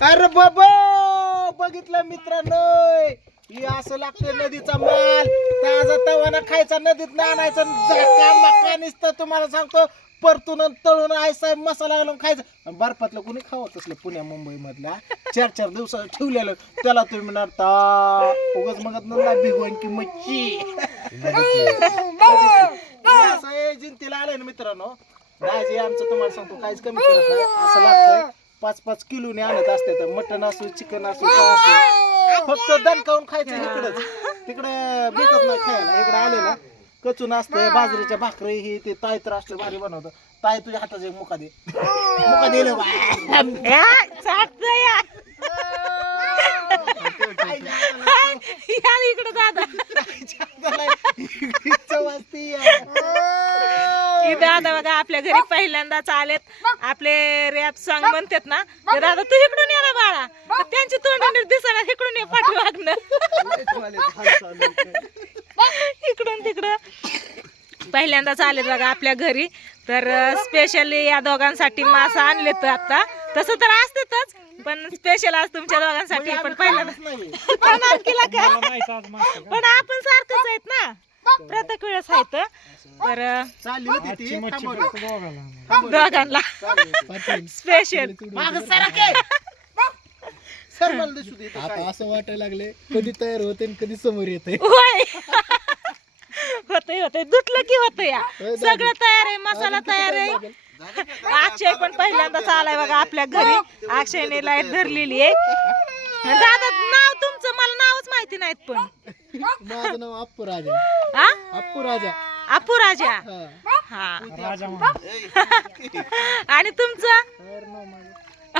अरे बाबा बघितलं मित्रांनो, ही असं लागतं नदीचा माल, ताजा तवाना खायचा, नदीत आणायचा, मका नुसतं तुम्हाला सांगतो परतून तळून आयसा मसाला घालून खायचा. बर्फातलं कोणी खावं तसलं पुण्या मुंबई मधला 4-4 दिवसात ठेवलेलं त्याला तुम्ही म्हणता उगाच मगत ना भिगवण की मच्छी. असं जिंतीला आलंय ना मित्रांनो, दाजी आमचं तुम्हाला सांगतो काहीच कमी करत नाही. असं लागतंय 5-5 किलोने आणत असते, तर मटण असो चिकन असो काय असो, फक्त दणकावून खायचं. इकडंच तिकडे भेटत नाही खायला. इकडे आले ना कचून असते, बाजरीच्या भाकरी ही ते ताई तर असले भारी बनवतं. ताई तुझ्या हाताचा एक मुका दे, मुका दिलं इकडे दादा दादा बघा आपल्या घरी पहिल्यांदाच आलेत. आपले रॅप सॉंग म्हणतात ना, तर दादा तू इकडून ये ना बाळा, त्यांची तोंड दिसणार इकडून ये पाठीमागणं इकडून तिकडं पहिल्यांदाच आलेत बघा आपल्या घरी. तर स्पेशली या दोघांसाठी मासा आणलेत. आता तसं तर असतेच पण स्पेशल आज तुमच्या दोघांसाठी. पण पहिल्यांदा पण आपण सारखंच आहेत ना, प्रत्येक वेळेस आहेत. तर दोघांना स्पेशल आता असं वाटायला लागले कधी तयार होते कधी समोर येते. होय होतंय दुटलं की होतं या सगळं तयार आहे, मसाला तयार आहे. अक्षय पण पहिल्यांदाच आलाय बघा आपल्या घरी. अक्षयने लाईट धरलेली आहे. दादा नाव तुमचं मला नावच माहिती नाहीत. पण माझं नाव अप्पू राजा. हा अप्पू राजा. अप्पू राजा. हा आणि तुमचं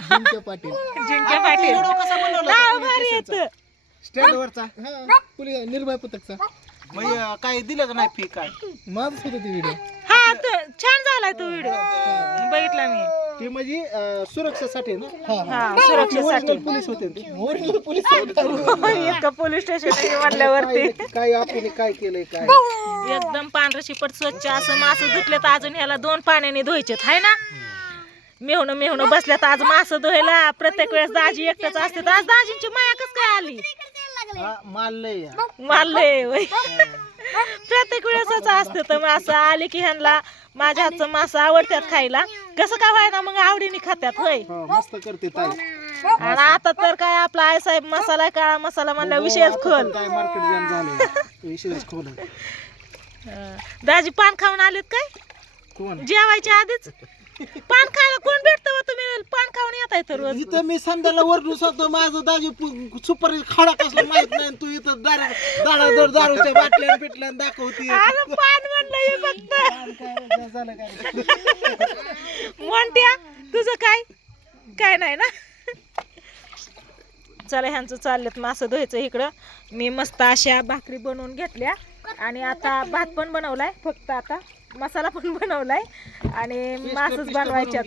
जिंक्या पाटील. जिंक्या पाटील नाव भारी येतं. स्टँड वरचा पोलीस निर्भय पथकचा. काय दिलं का नाही फी काय माझच होत ते व्हिडिओ. हा छान झालाय तो व्हिडिओ, बघितला मी. ते म्हणजे सुरक्षेसाठी ना. हा सुरक्षेसाठी पोलीस होते ते. ओरिजिनल पोलीस एका पोलीस स्टेशन म्हणल्यावरती काय आपण काय केलंय काय एकदम पांढरं शिपट स्वच्छ असं मासं धुतले. तर अजून ह्याला 2 पाण्याने धुवायचेत हाय ना. मेहून बसल्यात आज मासं धुवायला. प्रत्येक वेळेस दाजी एकटाच असते. आज दाजींची माया कस काय आली. मारलंय होय. प्रत्येक वेळेसच असतं तर मासं आले की ह्यांना माझ्या हातचं मासं आवडतात खायला. कसं काय व्हाय ना मग आवडीने खात्यात होय. मस्त करते ताई. आणि आता तर काय आपला आई साहेब मसाला काळा मसाला म्हणला विषयच खोल. काय मार्केट जाम झालं विषयच खोल. दाजी पान खाऊन आलेत काय कोण जेवायच्या आधीच. पान खायला कोण भेटतं तुम्ही पान खाऊन येताय तर रोज. इथं मी संध्याला वरडून सांगतो माझं दाजी सुपर खडा कसला माहित नाही. तू इथं दारूच्या बाटल्या पिटल्या दाखवते. पान म्हणलं हे फक्त मोंट्या तुझं काय नाही ना. चला ह्यांचं चाललेत मासं धुवायचं इकडं. मी मस्त अशा भाकरी बनवून घेतल्या आणि आता भात पण बनवलाय. फक्त आता मसाला पण बनवलाय आणि मासच बनवायच्यात.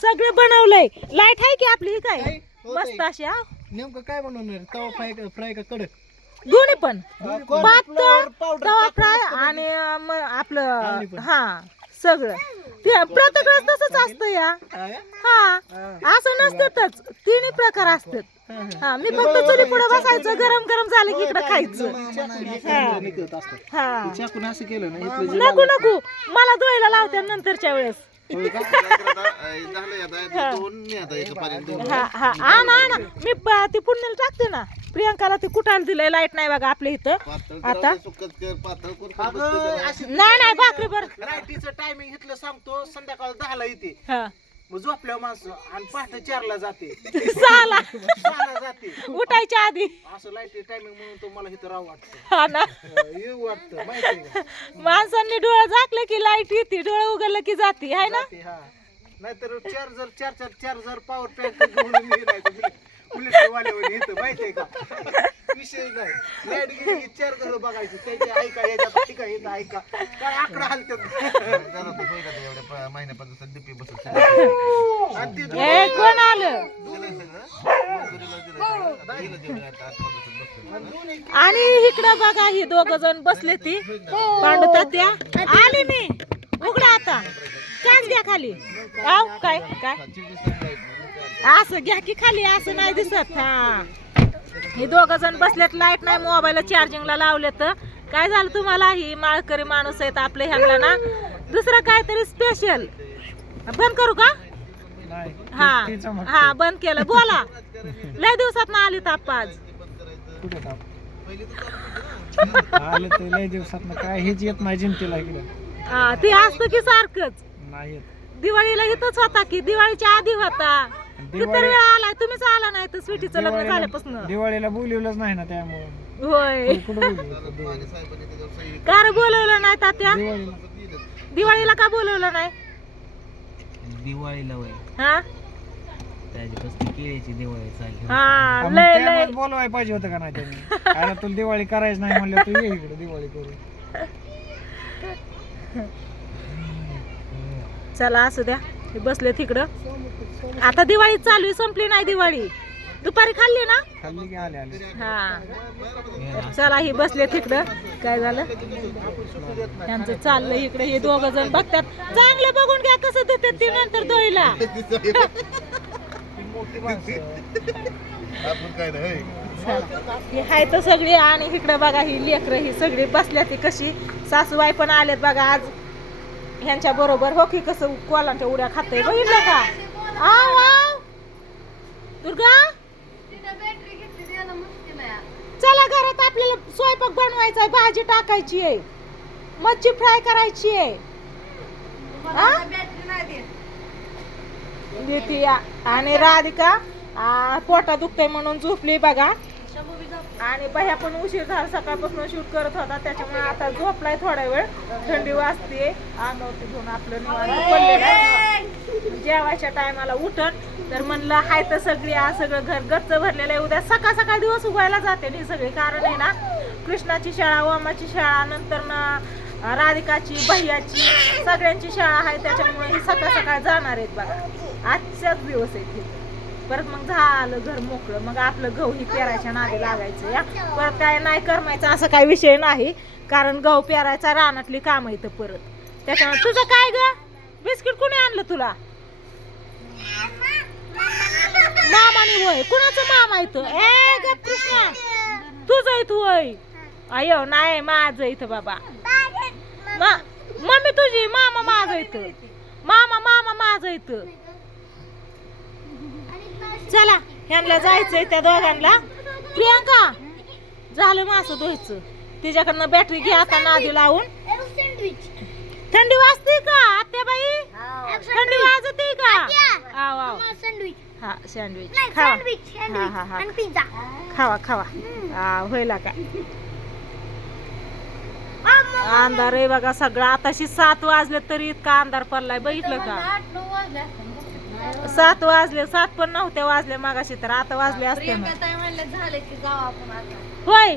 सगळं बनवलंय. लाईट आहे की आपली ही काय मस्त अशा. नेमकं काय बनवणार तवा फ्राय का कडक. दोन्ही पण पातळ तवा फ्राय आणि आपलं हा सगळं ते प्रत्येक वेळेस तसंच असतं या. हा असं नसतंच, 3 प्रकार असतात. हा मी फक्त चुली पुढे बसायचं, गरम गरम झालं की इकडे खायचं. हा असं केलं ना नको मला धुवायला लावत्या नंतरच्या वेळेस. आणा मी ती पुण्याला टाकते ना. प्रियंकाला ती कुठाला दिलंय. लाईट नाही बघा आपल्या इथं आता. नाही भाकरी बर लाईटीचं टायमिंग घेतलं सांगतो. संध्याकाळ 10ला येते. हा मग झोपल्यावर माणसं आणि पहाटे 4ला जाते. 6ला जाते उठायच्या आधी. असं लाईटी टायमिंग म्हणून तो मला इथं राव वाटतं. हा ना येऊ वाटतं माहिती का. माणसांनी डोळं झाकलं की लाईट येते, डोळं उघडलं की जाते हाय ना. नाहीतर चार्जर पॉवर पॅक घेऊन बुलेटवाल्यावर येतं माहितीये का. विषय नाही. लाईट गेली की 4 घर बघायची त्याची ऐका याच्या ठिका येतं ऐका काय आकडा हलतात. कोण आलं. आणि इकडं बघा ही 2 जण बसले. ती पांडू तात्या आली मी. उघडा आता काच घ्या खाली. काय असं घ्या की खाली, असं नाही दिसत. हा हे दोघ जण बसलेत, लाईट नाही, मोबाईल चार्जिंगला लावले. तर काय झालं तुम्हाला, ही माळकरी माणूस आहेत आपले, ह्यांना ना दुसरं काहीतरी स्पेशल. बंद करू का? हा हा बंद केलं. बोला, लय दिवसात ना आली ताप आज. आले तर लय दिवसात काय हेच येत नाही जिंतीला इकडे. हा ते असतं की सारखंच. नाही येत. दिवाळीला इथंच होता की, दिवाळीच्या आधी होता. किती वेळा आलाय, तुम्हीच आला नाही तर स्वीटीचं लग्न झाल्यापासून. दिवाळीला बोलवलंच नाही ना त्यामुळे. होय का रे बोलवलं नाही तात्या? दिवाळीला का बोलवलं नाही? दिवाळीला वय हा त्याच्यापासून केळीची दिवाळी चालली. हा लय लय बोलवायला पाहिजे होतं का नाही त्यांनी? अरे तुला दिवाळी करायची नाही म्हणलं, तू ये इकडे दिवाळी करू. चला असू द्या, हे बसले तिकडं. आता दिवाळी चालू आहे, संपली नाही दिवाळी. दुपारी खाल्ली ना? खाल्ली की आले आले. हा चला, ही बसले तिकडं. काय झालं त्यांचं चाललंय इकडे, हे दोघ जण बघतात. चांगलं बघून घ्या कसं देतात ते नंतर दोईला. ही हाय तर सगळी, आणि इकडे बघा ही लेकरं ही सगळी बसल्या. ती कशी सासूबाई पण आलेत बघा आज ह्यांच्या बरोबर. हो की कसं कोलांच्या उड्या खाते, बघितलं का? आव आव दुर्गा, चला घरात आपल्याला स्वयंपाक बनवायचा आहे, भाजी टाकायची आहे, मच्छी फ्राय करायची आहे. देते या. आणि राधिका पोटा दुखतंय म्हणून झोपली बघा. आणि बह्या पण उशीर झाला, सकाळपासून शूट करत होता त्याच्यामुळे आता झोपलाय थोडा वेळ. थंडी वाजते, अंगावरती घेऊन आपलं निवांत पडलेलं. जेवायच्या टायमाला उठण तर म्हणलं हाय तर सगळी, आज सगळं घर गच्च भरलेलं आहे. उद्या सकाळ सकाळ दिवस उगायला जाते नाही सगळी, कारण आहे ना कृष्णाची शाळा, ओमाची शाळा, नंतर ना राधिकाची, भैयाची, सगळ्यांची शाळा आहे. त्याच्यामुळे ही सकाळ सकाळ जाणार आहेत बघा. आजच्याच दिवस आहेत हे. परत मग झालं घर मोकळं, मग आपलं गहू ही पेरायच्या नादी लागायचं. या परत काय नाही करमायचं असं काही विषय नाही, कारण गहू पेरायचा रानातली काम येतं परत. त्याच्यामुळे तुझं काय ग बिस्किट कुणी आणलं तुला? मामाने होय. कुणाचं मामा येतं? ए ग कृष्णा, तुझं येत होय? अयो नाही, माझं इथं बाबा. मम्मी तुझी, मामा माझं इथं. मामा मामा माझं इथं. चला ह्यांना जायचंय त्या दोघांना. प्रियांका झालं मासं धुवायचं, तिच्याकडनं बॅटरी घे आता नादी लावून. थंडी वाजते का आत्याबाई? थंडी वाजते का? आव आव हा सँडविच खावा. हा हा हा खावा खावा. होईल का? अंधार आहे बघा सगळं. आताशी 7 वाजले तरी इतका अंधार पडलाय, बघितलं का? 7 वाजले, 7 पण नव्हते वाजले मागाशी, तर आता वाजले असते ना. होय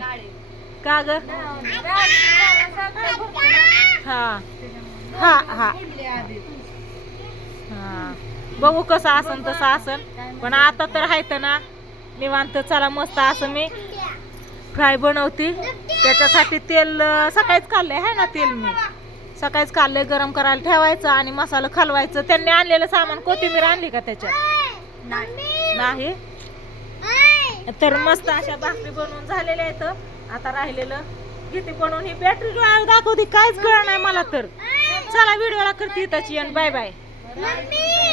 का ग? हा हा हा हा बघू कसं असन तसं असन, पण आता तर हायत ना निवांत. चला मस्त असं मी फ्राय बनवते. त्याच्यासाठी तेल सकाळीच काढलंय आहे ना, तेल मी सकाळीच काढलंय. गरम करायला ठेवायचं आणि मसाला खालवायचं. त्यांनी आणलेलं सामान, कोथिंबीर आणली का त्याच्यात? नाही. तर मस्त अशा भाकरी बनवून झालेल्या आहेत. आता राहिलेलं किती बनवून ही बॅटरी दाखवते, काहीच कळलं नाही मला तर. चला व्हिडिओला करते त्याची, बाय बाय.